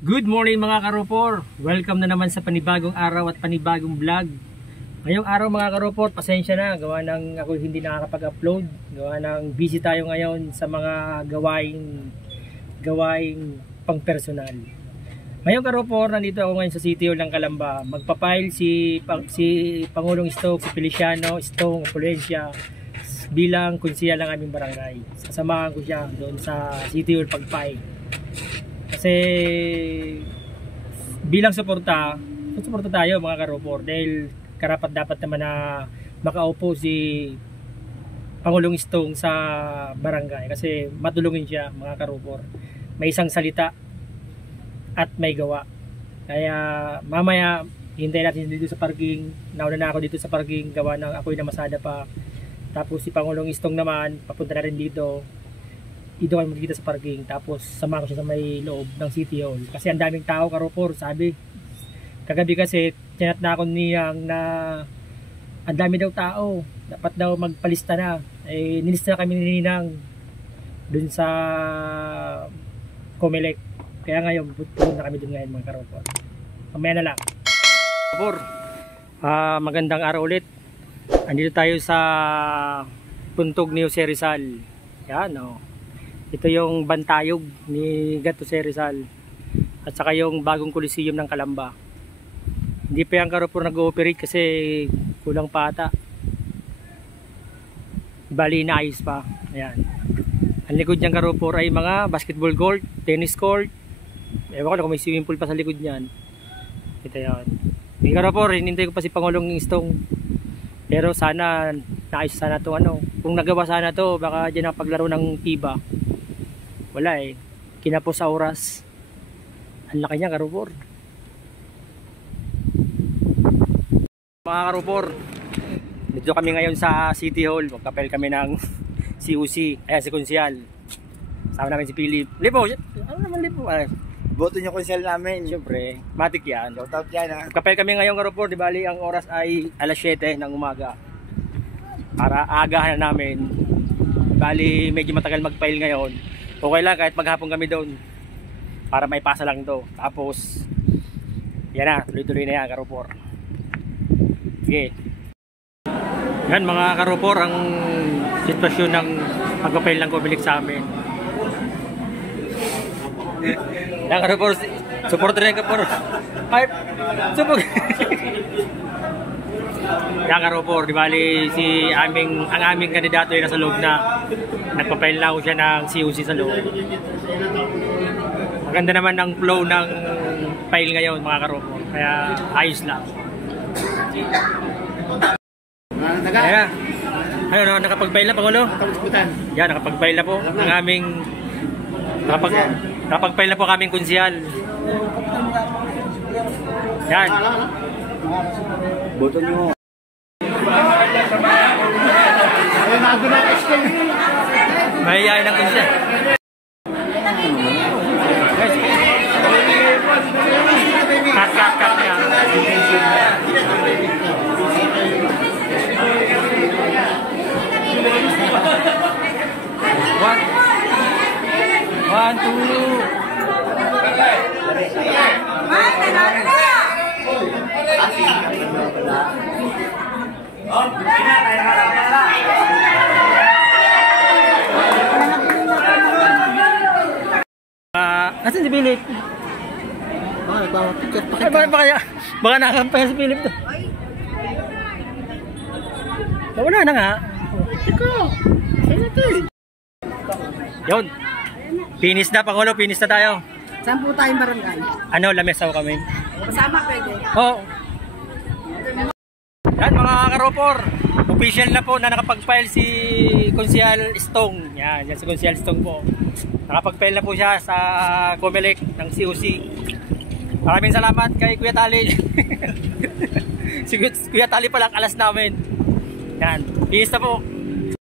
Good morning mga karopor! Welcome na naman sa panibagong araw at panibagong vlog. Ngayong araw mga karopor, pasensya na. Gawa ng ako hindi nakakapag-upload. Gawa ng busy tayo ngayon sa mga gawaing pang personal. Ngayong karopor, nandito ako ngayon sa City Hall ng Calamba. Magpapile si Pangulong Stong, si Feliciano Stong Opulencia bilang konsehal ng aming barangay. Sasamahan ko siya doon sa City Hall pag-file. Kasi bilang suporta tayo mga karopor dahil karapat dapat naman na makaupo si Pangulong Stong sa barangay kasi matulungin siya mga karopor. May isang salita at may gawa. Kaya mamaya hintayin natin dito sa parking. Nauna na ako dito sa parking gawa ng ako'y namasada pa. Tapos si Pangulong Stong naman papunta na rin dito. Dito kami magkita sa parking, tapos sama ko siya sa may loob ng City Hall kasi ang daming tao karopor. Sabi kagabi kasi tinat na ako niyang na ang dami daw tao, dapat daw magpalista na. Nilista na kami ni Ninang dun sa Comelec, kaya ngayon pupunta na kami dun ngayon mga karopor. Mamaya na lang karopor. Magandang araw ulit. Andito tayo sa Puntog ni Jose Rizal. Yan o. Ito yung bantayog ni Gato Jose Rizal at saka yung bagong Coliseum ng Calamba. Hindi pa yung karopor nag-ooperate kasi kulang pa ata. Bali naayos pa. Ayan. Ang likod niyang karopor ay mga basketball court, tennis court. Ewan ko kung may swimming pool pa sa likod niyan. Ito yan. Yung karopor, hinintay ko pa si Pangulong Stong. Pero sana naayos sana to ano. Kung nagawa sana to, baka dyan ang paglaro ng FIBA. Wala eh. Kinapos sa oras. Ang laki niya karopor. Mga karopor, dito kami ngayon sa City Hall. Magkapel kami ng COC. Ayan si Konsyal. Sama namin si Philip. Lipo! Ano naman Lipo? Boto nyo Konsyal namin. Siyempre, matik yan. Shout out yan ha. Magkapel kami ngayon karopor. Di bali ang oras ay alas 7 ng umaga. Para agahan na namin. Bali medyo matagal mag-file ngayon. Okay lang kahit maghapon kami doon para may pasa lang to. Tapos yan na, tuloy-tuloy na yan karopor. Sige. Yan mga karopor ang sitwasyon ng pag-file ng Comelec sa amin. Yan karopor, support rin karopor. Ay, support. Yan karopor, di bali ang aming kandidato ay nasa loob na. Nagpapail na ako siya ng COC sa loob. Maganda naman ang flow ng file ngayon mga karopor. Kaya ayos lang. Kaya, ayun, nakapag-file na Pangulo? Yan, nakapag-file na po. Ang aming nakapag-file na po kaming konsehal. Yan. Boto nyo. Mahihayin ang konsehal. Cut niya. One, two. Asan si Philip? Baka nakampay si Philip to. Wala na nga. Yun. Finish na Pangulo, finish na tayo. Saan po tayong barangay? Ano, Lamesaw kami. Kasama pwede? Oo. Yan mga karopor. Official na po na nakapag-file si Konsehal Stong. Yan si Konsehal Stong po. Nakapag-file na po siya sa Comelec ng COC. Maraming salamat kay Kuya Tali. Si Kuya Tali palang alas namin. Yan, finish na po.